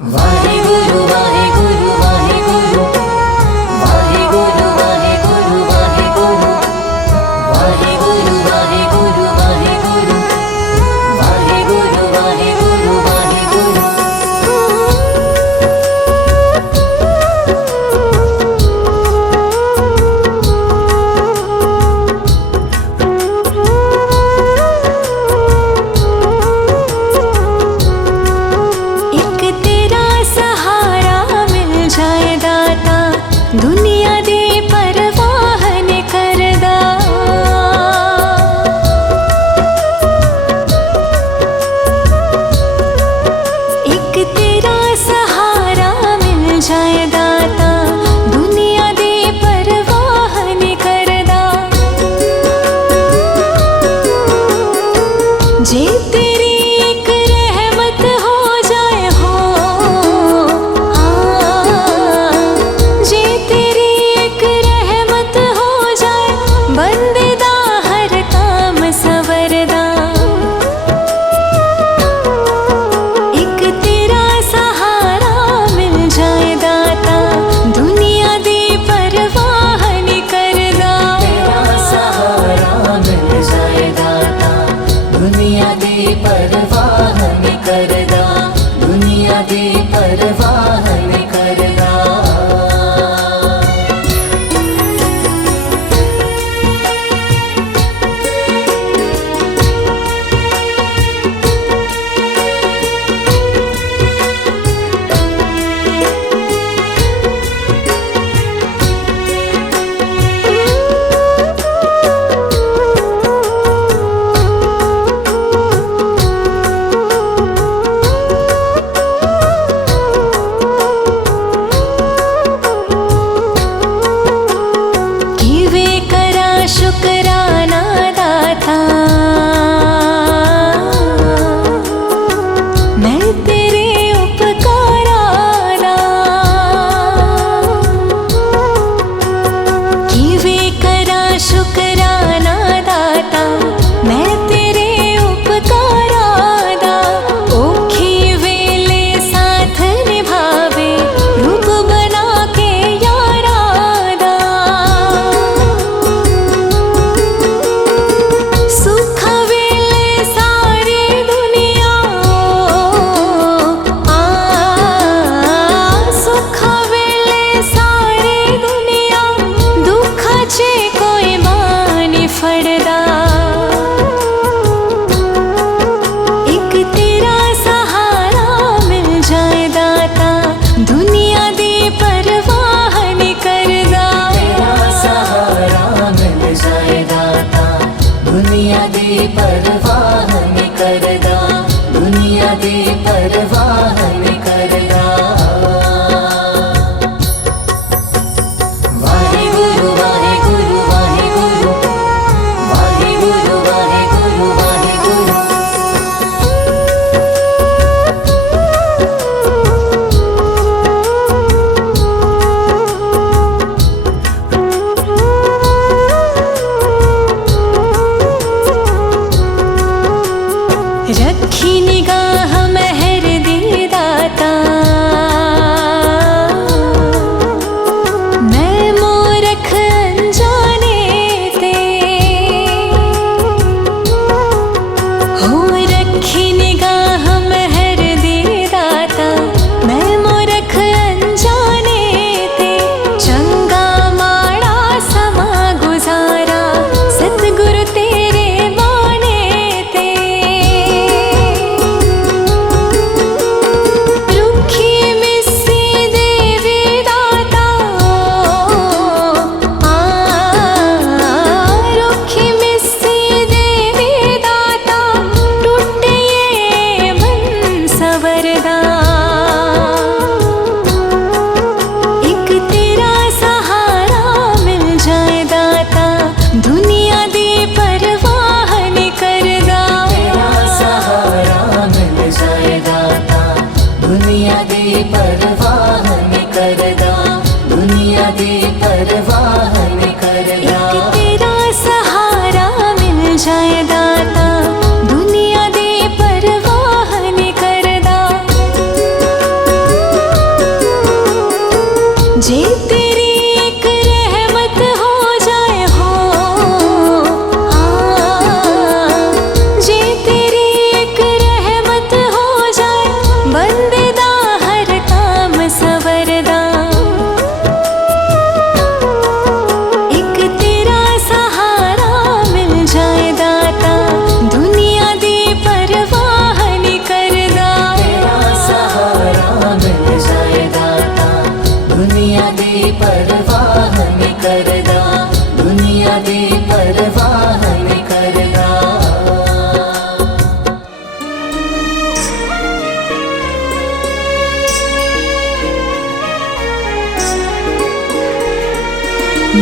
वाहेगुरु वाहेगुरु वाहेगुरु वाहेगुरु वाहेगुरु वाहेगुरु वाहेगुरु वाहेगुरु वाहेगुरु वाहेगुरु वाहेगुरु वाहेगुरु। एक तेरा सहारा मिल जाए दाता, दुनिया दे परवाह ने करदा। एक तेरा सहारा मिल जाए दाता, दुनिया दे परवाह ने करदा। जे तेरी एक रहमत हो जाए हो, जे तेरी एक रहमत हो जाए, बंदे दा हर काम सवरदा। एक तेरा सहारा मिल जाए दाता, दुनिया दी परवाह नहीं करदा। तेरा सहारा मिल जाए दाता, दुनिया दी परवाह नहीं करदा, दुनिया दी परवाह नहीं करदा। किवे करा शुकराना दाता, मैं तेरे उपकारा दा। किवे करा शुकराना दाता, मैं तेरे उपकारा दा। औखी वेले साथ निभावे, रूप बना के यारा दा। सुख वेले सारी दुनिया, सुख वेले सारी दुनिया, दुखाचे कोई मानी फड़दा। एक तेरा सहारा मिल जाए दाता, दुनिया दी परवाह नहीं करदा। तेरा सहारा मिल जाए दाता, दुनिया दी परवाह नहीं करदा, दुनिया दी परवाह नहीं करदा। वाहेगुरु वाहेगुरु वाहेगुरु वाहेगुरु वाहेगुरु वाहेगुरु। रखी निगाह मेहर दी दाता, मैं मूरख अनजाने ते। हो रखी निगाह मेहर दी दाता, मैं मूरख अनजाने ते। चंगा माड़ा समा गुजारा, सतगुरु तेरे बाणे ते। रुखी मिस्सी देवी दाता, रुखी मिस्सी देवी दाता, टूटे ये मन सवरदा। एक तेरा सहारा मिल जाए दाता, दुनिया दी परवाह नहीं करदा। तेरा सहारा मिल जाए दाता, दुनिया दी परवाह नहीं करदा, दुनिया दी परवाह नहीं करदा। एक तेरा सहारा मिल जाए दाता, दुनिया दी परवाह नहीं करदा। जे तेरी एक रहमत हो जाए हो, जे तेरी एक रहमत हो जाए, बंदेदा हर काम सवरदा। एक तेरा सहारा मिल जाए दाता, दुनिया दी परवाह नहीं करदा। तेरा सहारा मिल जाए दाता, दुनिया दी परवाह नहीं करदा, दुनिया दी परवाह नहीं करदा।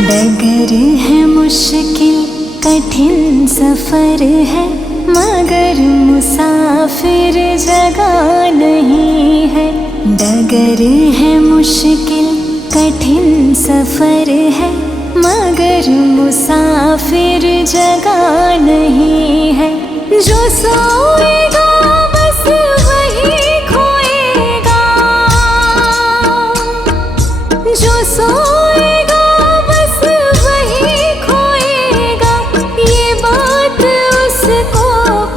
डगर है मुश्किल कठिन सफर है, मगर मुसाफिर जगह नहीं है। डगर है मुश्किल कठिन सफर है, मगर मुसाफिर जगह नहीं है। जो सोएगा बस वही खोएगा, जो सोएगा बस वही खोएगा। ये बात उसको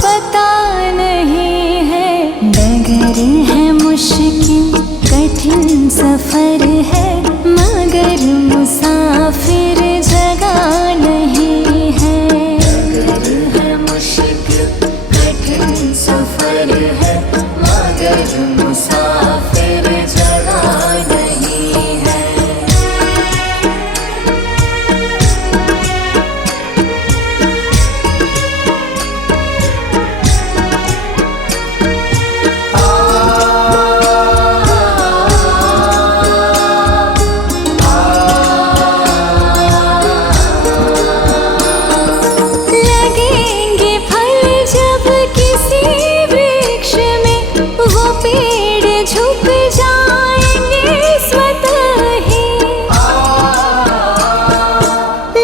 पता नहीं है। डगर है मुश्किल कठिन सफर है, मगर मुसाफिर जगह नहीं है। डगर है मुश्किल कठिन सफर है, मगर मुसाफिर जगह नहीं है। लगेंगे फल जब किसी वृक्ष में, वो पेड़ झुक जाएंगे स्वतः ही।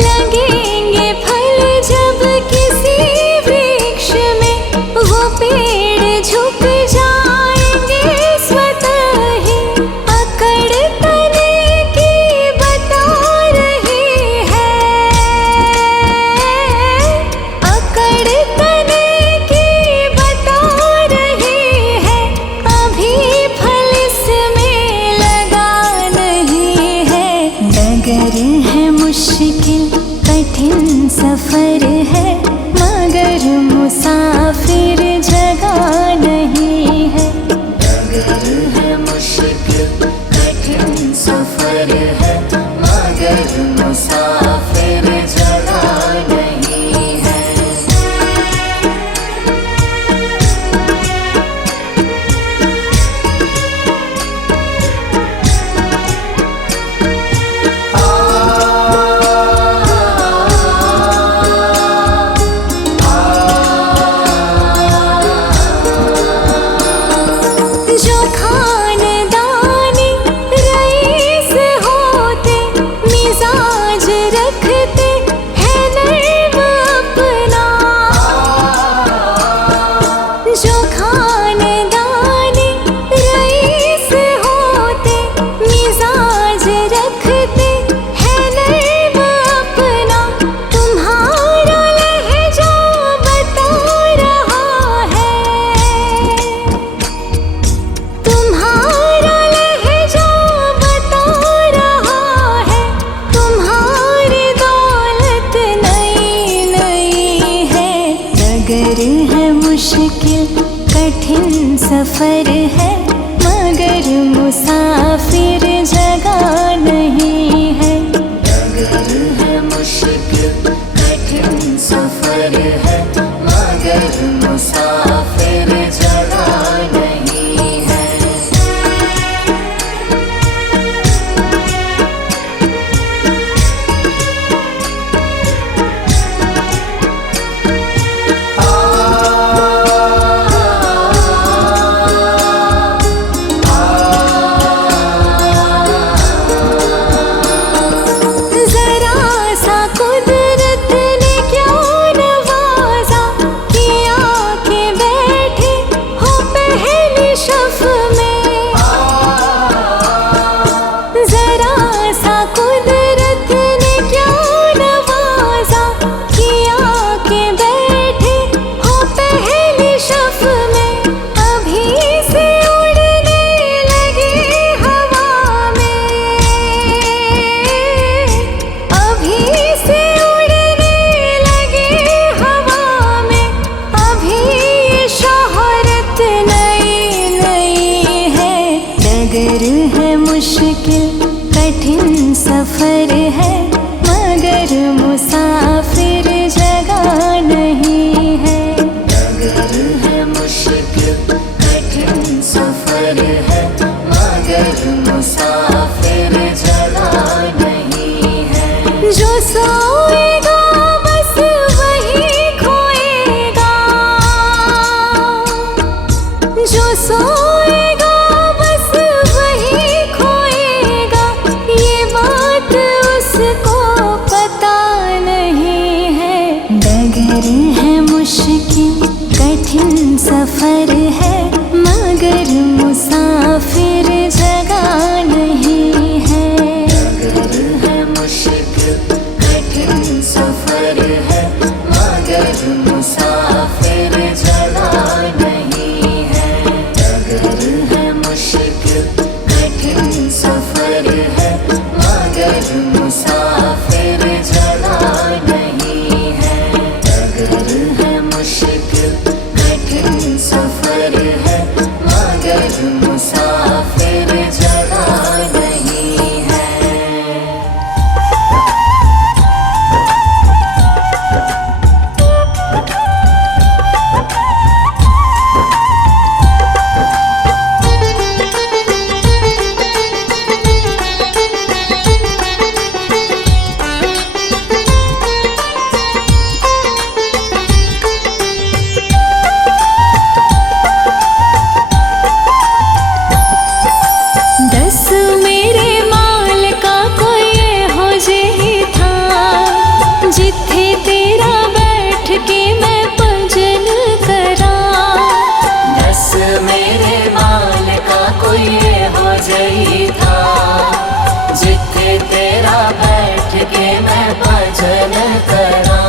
लगेंगे फल जब किसी वृक्ष में, वो पेड़ झुक जाएंगे स्वतः ही। अकड़ तने की बता रही है, अकड़ तने की बता रही है। अभी फल इसमें लगा नहीं है। डगर है मुश्किल कठिन सफर है, मगर मुसाफिर जगह नहीं है। डगर है मुश्किल कठिन सफर है, मगर मुसाफिर जगह नहीं है। जो खानदानी रईस होते, मिजाज रखते हैं नर्म अपना। जो खानदानी रईस होते, मिजाज रखते हैं नर्म अपना। तुम्हारा लहजा बता रहा है, तुम्हारा लहजा बता रहा है। तुम्हारी दौलत नई नई है। डगर है मुश्किल कठिन सफर है, मगर मुसाफिर जगह नहीं है। डगर है मुश्किल कठिन सफर है, मगर मुसाफिर जगह नहीं है। मुश्किल कठिन सफर है, मगर मुसाफिर जगह नहीं है। डगर है मुश्किल कठिन सफर है, मगर मुसाफिर जगह नहीं है। जो सोएगा बस वही खोएगा, जो सोएगा बस वही खोएगा, ये बात उसको पता नहीं है। डगर है मुश्किल कठिन सफर है, मगर मुसाफिर जगह नहीं है। डगर है मुश्किल कठिन सफर है, मगर मुसाफिर जगह नहीं है। डगर है मुश्किल कठिन सफर है, मगर मुसाफिर जगह नहीं है। डगर है मुश्किल कठिन सफर है, मगर मुसाफिर जगह नहीं है। दस मेरे माल का कोई हो जे था, जिथे तेरा बैठ के मैं भजन करा। दस मेरे माल का कोई हो जही था, जिथे तेरा बैठ के मैं भजन करा।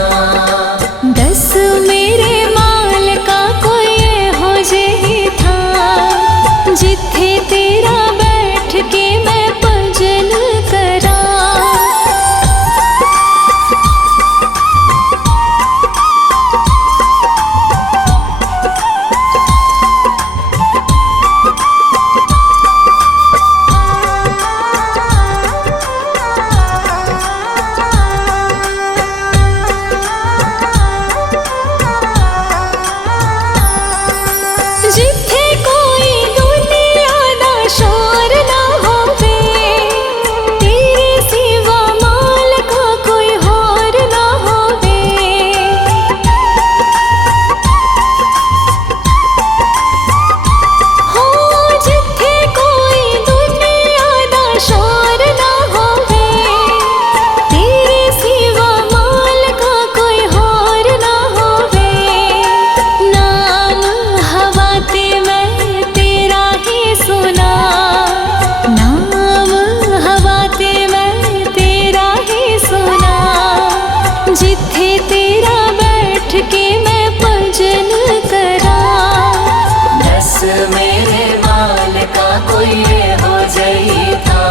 दस मेरे माल का कोई हो जे था, जिथे तेरा बैठ के मैं भजन करा। जिथे कोई दुनिया दा शोर ना होवे, तेरे सिवा माल का कोई होर ना होवे। हो जिथे कोई दुनिया दा शोर ना होवे, तेरे सिवा माल का कोई होर ना होवे। नाम हवा ते मैं तेरा ही सुना, नाम हवा ते मैं तेरा ही सुना, जिथे तेरा बैठ के मैं भजन करा। दस मेरे माल का कोई हो जही था,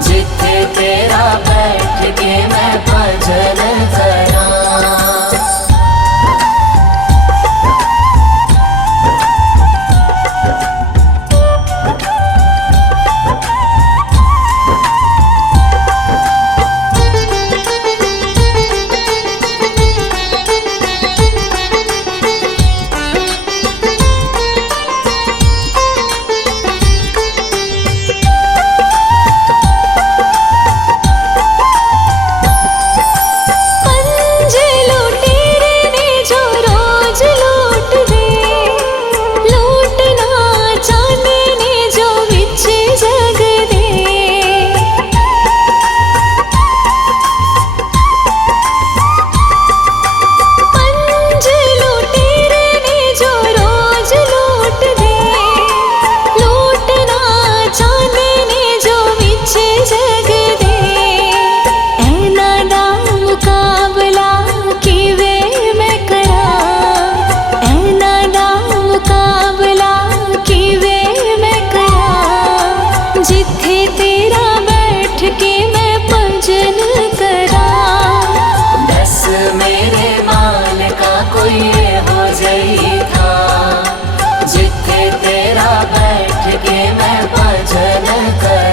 जिथे तेरा बैठ के मैं भजन करा। कोई हो जही था, जिथे तेरा बैठ के मैं भजन कर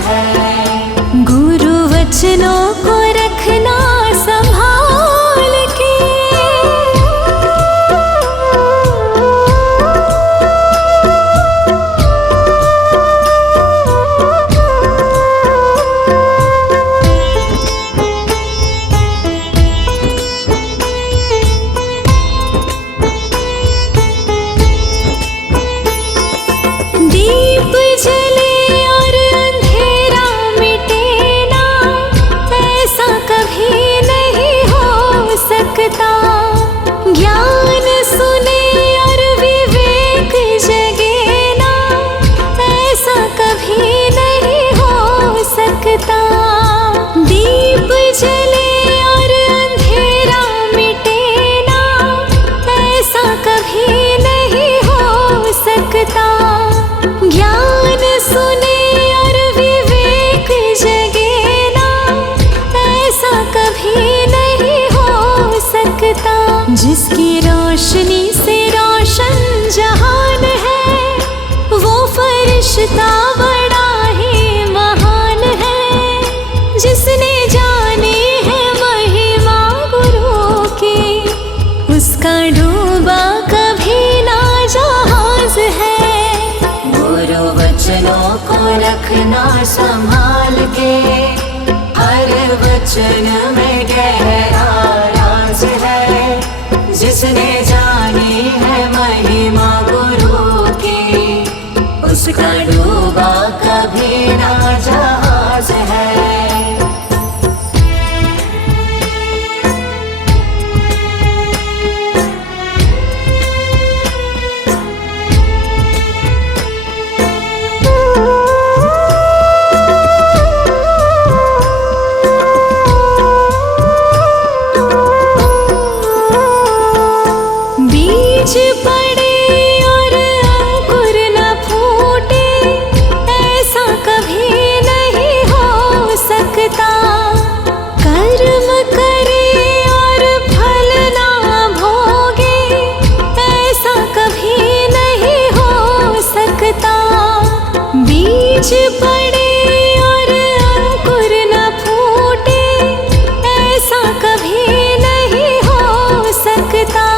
है। गुरु वचनों को रखना संभाल के, दीप जले और अंधेरा मिटे ना, ऐसा कभी नहीं हो सकता। ज्ञान सुने और विवेक जगे ना, ऐसा कभी नहीं हो सकता। दीप जले और अंधेरा मिटे ना, ऐसा कभी नहीं हो सकता। ज्ञान सुने और विवेक जगे ना, ऐसा कभी नहीं हो सकता। जिसकी रोशनी से रोशन जहान है, वो फरिश्ता बड़ा ही महान है। जिसने जानी है महिमा गुरु की, उसका डूबा कभी ना जहाज है। गुरु वचनों को रखना संभाल के, हर वचन में गहरा राज है। जिसने जानी है महिमा गुरु की, उसका डूबा कभी ना जहाज है। बीज पड़े और अंकुर न फूटे, ऐसा कभी नहीं हो सकता। कर्म करे और फल ना भोगे, ऐसा कभी नहीं हो सकता। बीज पड़े और अंकुर न फूटे, ऐसा कभी नहीं हो सकता।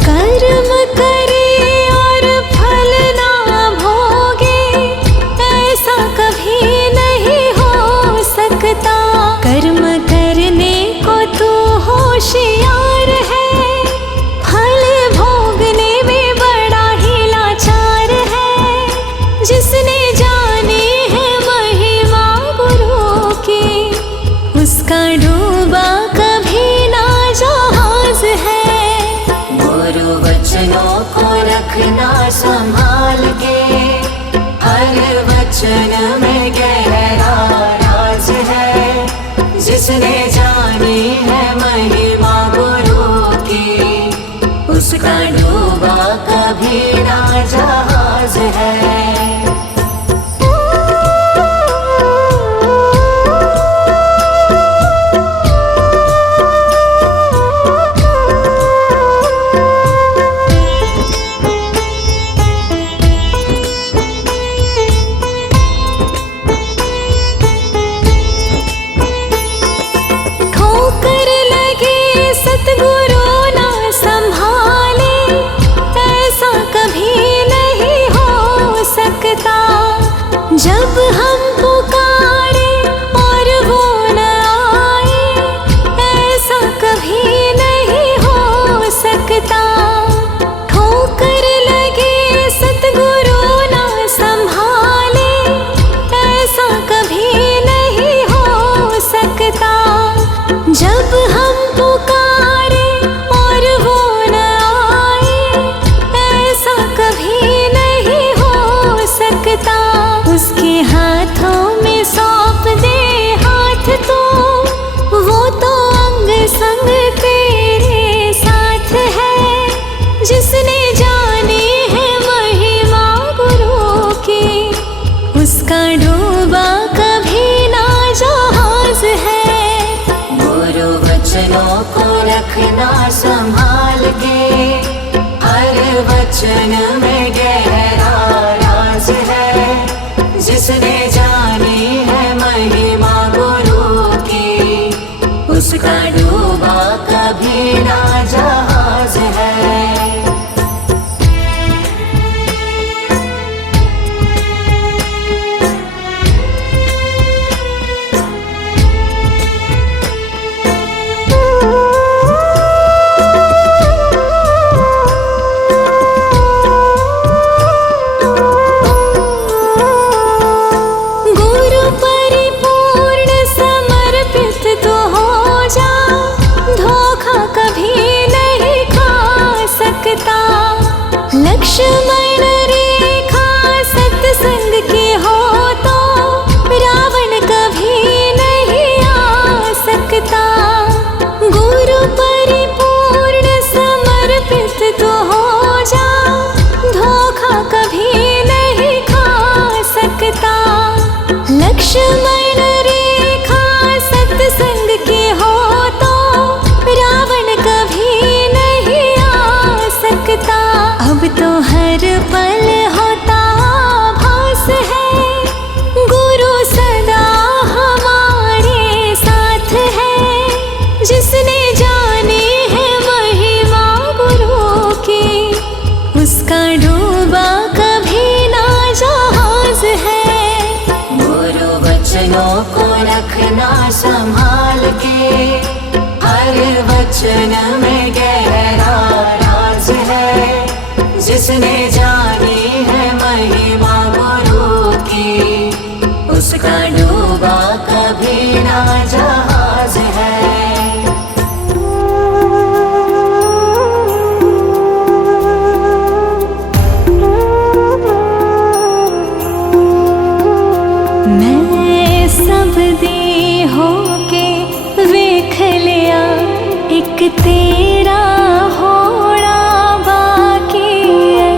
कर्म करे और फल ना भोगे, ऐसा कभी नहीं हो सकता। कर्म करने को तू होशियार है, फल भोगने में बड़ा ही लाचार है। जिसने जानी है महिमा गुरु की, उसका डूबा कभी ना जहाज है। गुरु वचनों को रखना संभाल के, हर वचन में गहरा राज है। जिसने जानी है महिमा गुरु की, उसका डूबा कभी ना जहाज है। ठोकर लगे सतगुरु ना संभाले, ऐसा कभी नहीं हो सकता। जब हम पुकारे और वो न आए, ऐसा कभी नहीं हो सकता। ठोकर लगे सतगुरु ना संभाले, ऐसा कभी नहीं हो सकता। जब हम पुकारे और वो न आए, ऐसा कभी नहीं हो सकता। उसके हाथों में सौंप दे हाथ तो, वो तो अंग संग तेरे साथ है। जिसने जानी है महिमा गुरु की, उसका डूबा कभी ना जहाज है। गुरु वचनों को रखना संभाल के, हर वचन में गहरा राज है। जिसने जानी लक्ष्मण रेखा सत्संग की हो तो रावण कभी नहीं आ सकता। अब तो हर पल होता भास है, गुरु सदा हमारे साथ है। जिसने जानी है महिमा गुरु की, उसका डूबा कभी ना जहाज है। गुरु वचनों को रखना संभाल के, हर वचन में गहरा राज है। जिसने जानी है महिमा गुरु की, उसका डूबा कभी ना जहाज है। मैं सब दी होके वेख लिया, एक तेरा होना बाकी है।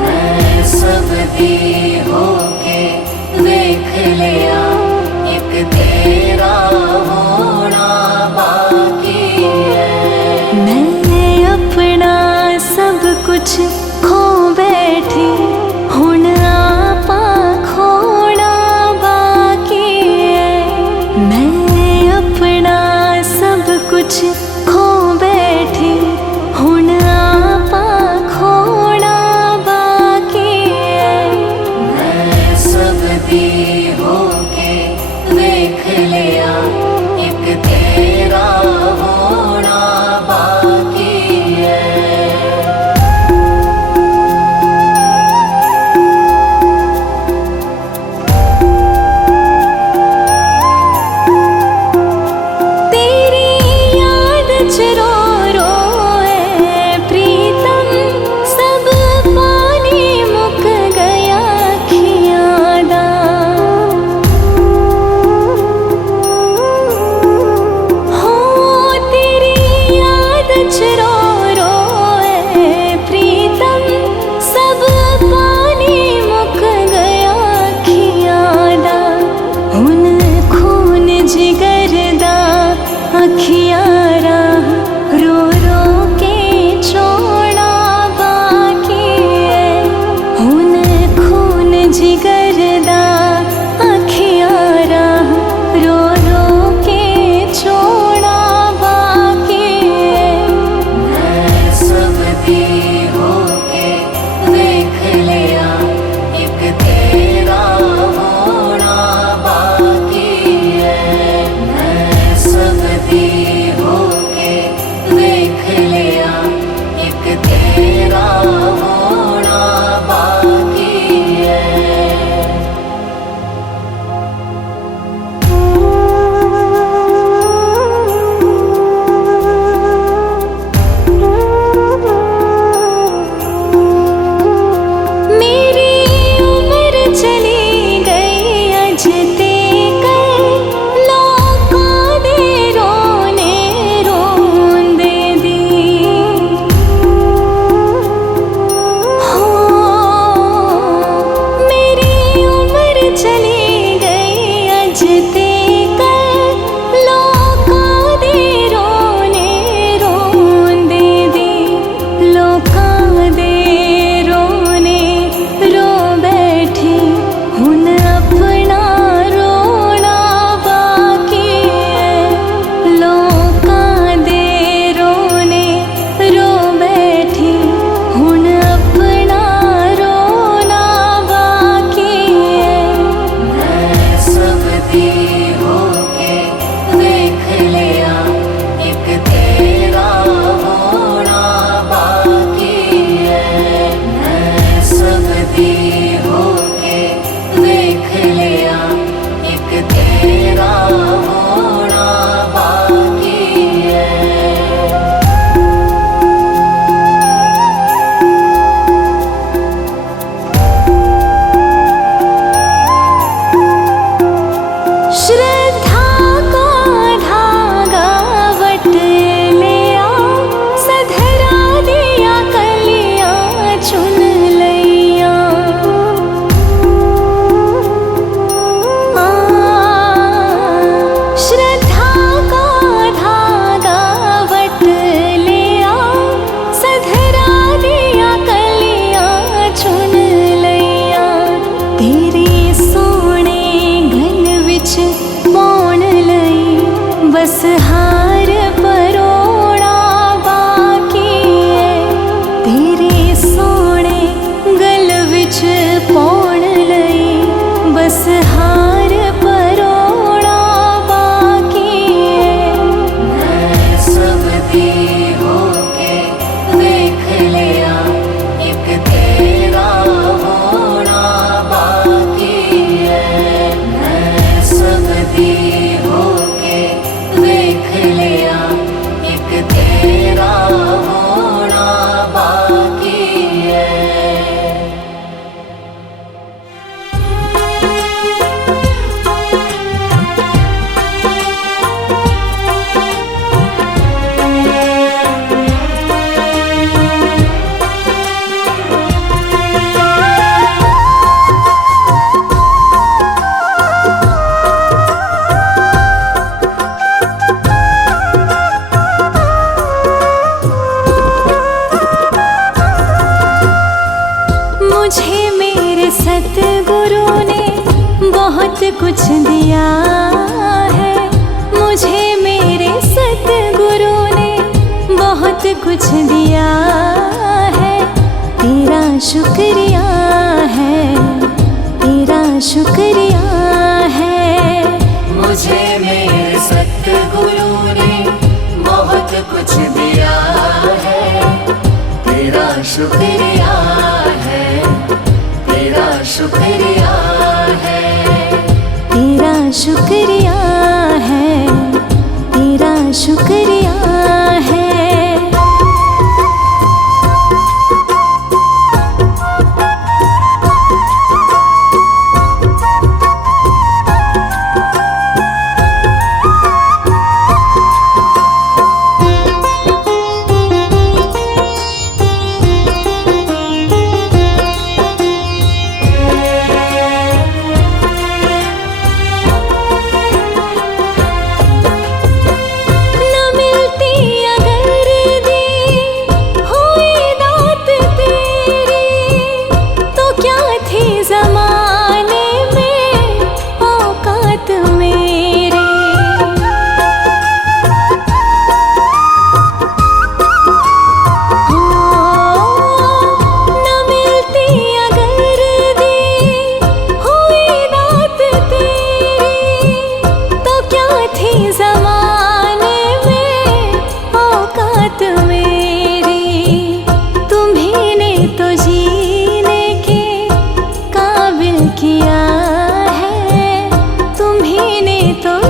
मैं सब दी होके देख लिया, एक तेरा होना बाकी है। मैं अपना सब कुछ खो बैठी, हुण आपा खोना बाकी है। मैं अपना सब कुछ खो बैठी, हुण आपा खोना बाकी है। मैं सब दी होके कुछ दिया है मुझे मेरे सतगुरु ने, बहुत कुछ दिया है। तेरा शुक्रिया है, तेरा शुक्रिया है। मुझे मेरे सतगुरु ने बहुत कुछ दिया है। तेरा शुक्रिया है, तेरा शुक्रिया है। तेरा शुक्रिया है, तेरा शुक्रिया है।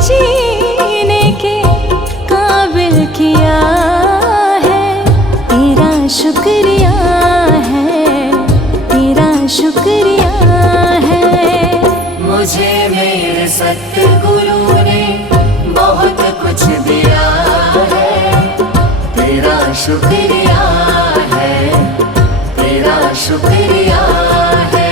जीने के काबिल किया है। तेरा शुक्रिया है, तेरा शुक्रिया है। मुझे मेरे सतगुरु ने बहुत कुछ दिया है। तेरा शुक्रिया है, तेरा शुक्रिया है।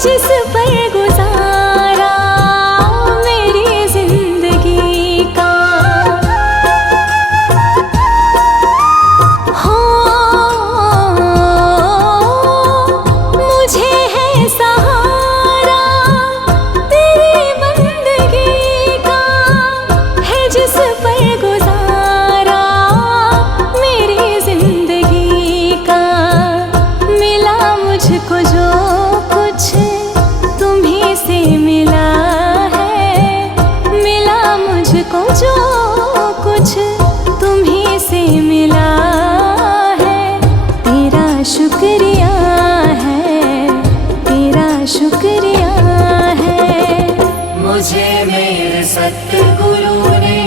जिस पर गुजारा मेरी जिंदगी का हो, मुझे है सहारा तेरी बंदगी का, है जिस पर गुजारा मेरी जिंदगी का। मिला मुझको जो कुछ तुम्हीं से मिला है, मिला मुझको जो कुछ तुम्हीं से मिला है। तेरा शुक्रिया है, तेरा शुक्रिया है। मुझे मेरे सतगुरु ने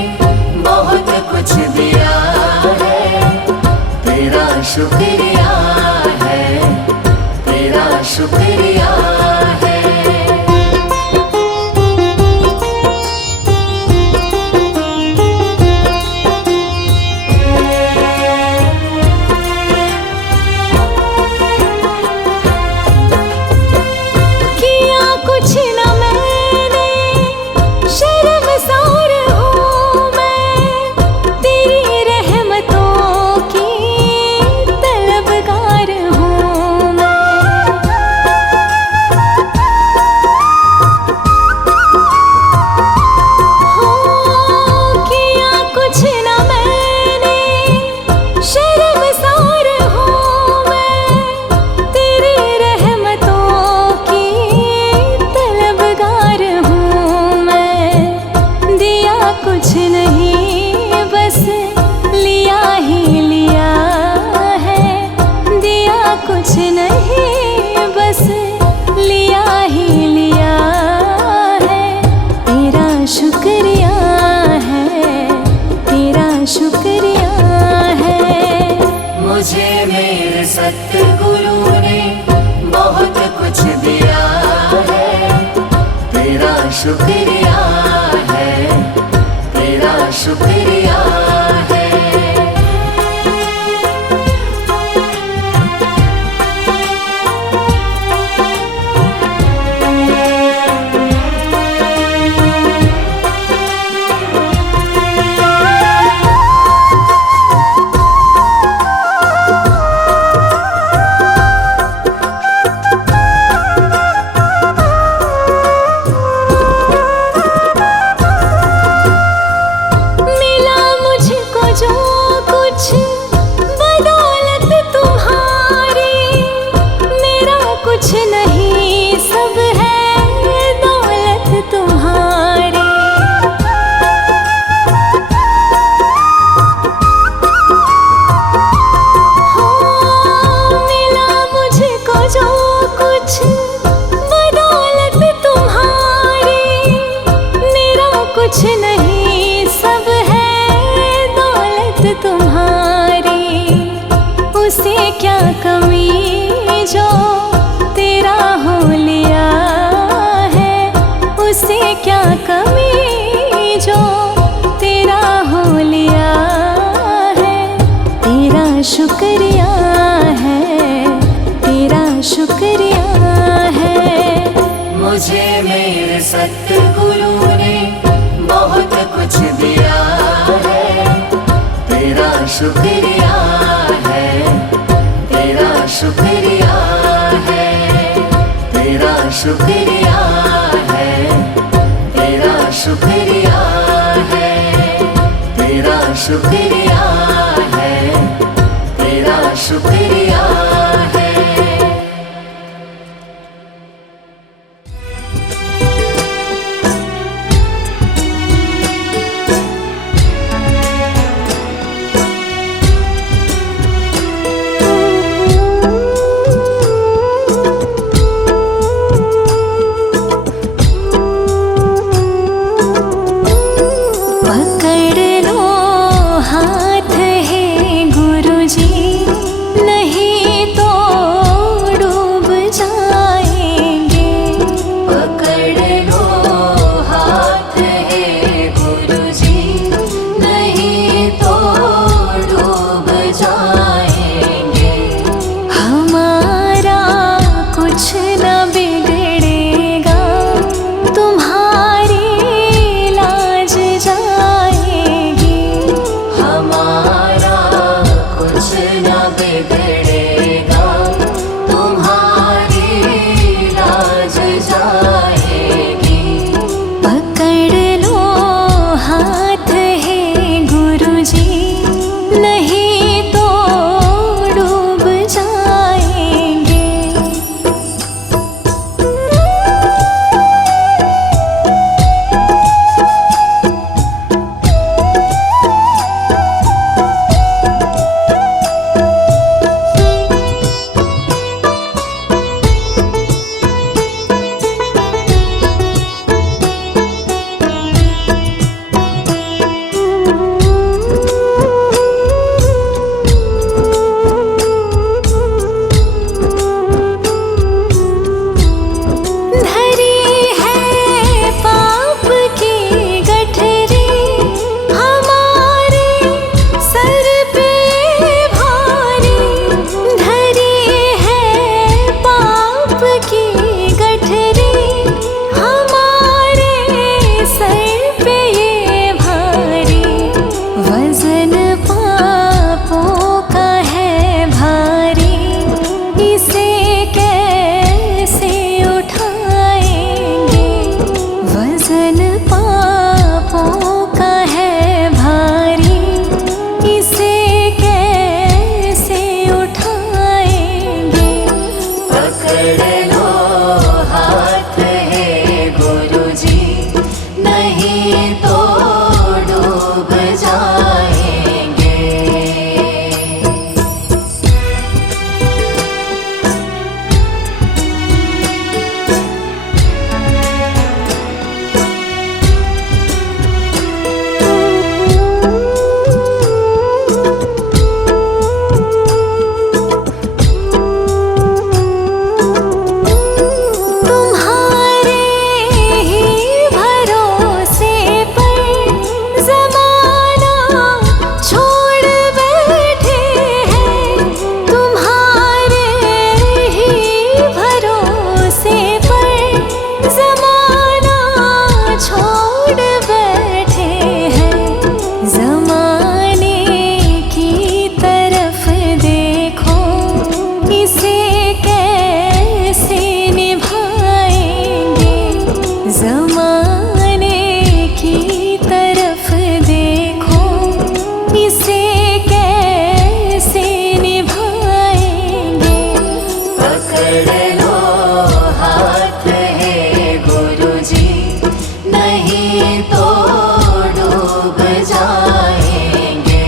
बहुत कुछ दिया है। तेरा शुक्रिया है, तेरा शुक्रिया है। किया कुछ न मैंने, शर्मसार हूँ मैं, तेरी रहमतों की तलबगार हूँ मैं। मुझे मेरे सतगुरु ने बहुत कुछ दिया है, तेरा शुक्रिया है, तेरा शुक्रिया है, तेरा शुक्रिया है, तेरा शुक्रिया है, तेरा शुक्रिया है, तेरा शुक्रिया है। पकड़ लो हाथ है गुरुजी, नहीं तो डूब जाएंगे।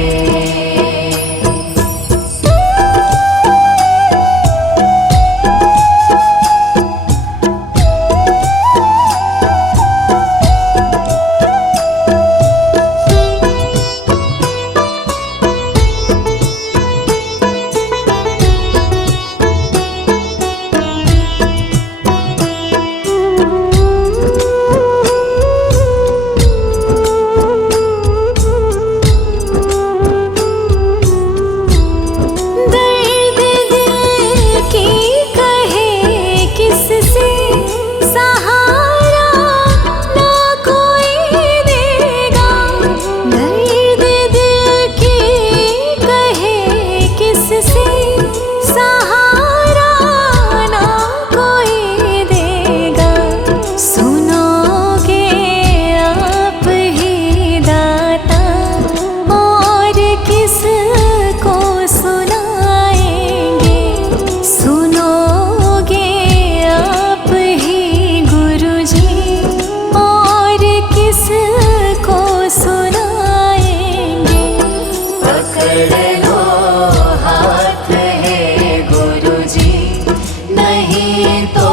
दर्द दिल की कहे किससे, सहारा ना कोई देगा। दर्द दिल की कहे किससे, सहारा ना कोई देगा। सुनोगे आप ही दाता, और किसको सुनाएंगे। सुनोगे आप ही गुरुजी, और किसको सुनाएंगे। पकड़ लो हाथ है गुरुजी, नहीं तो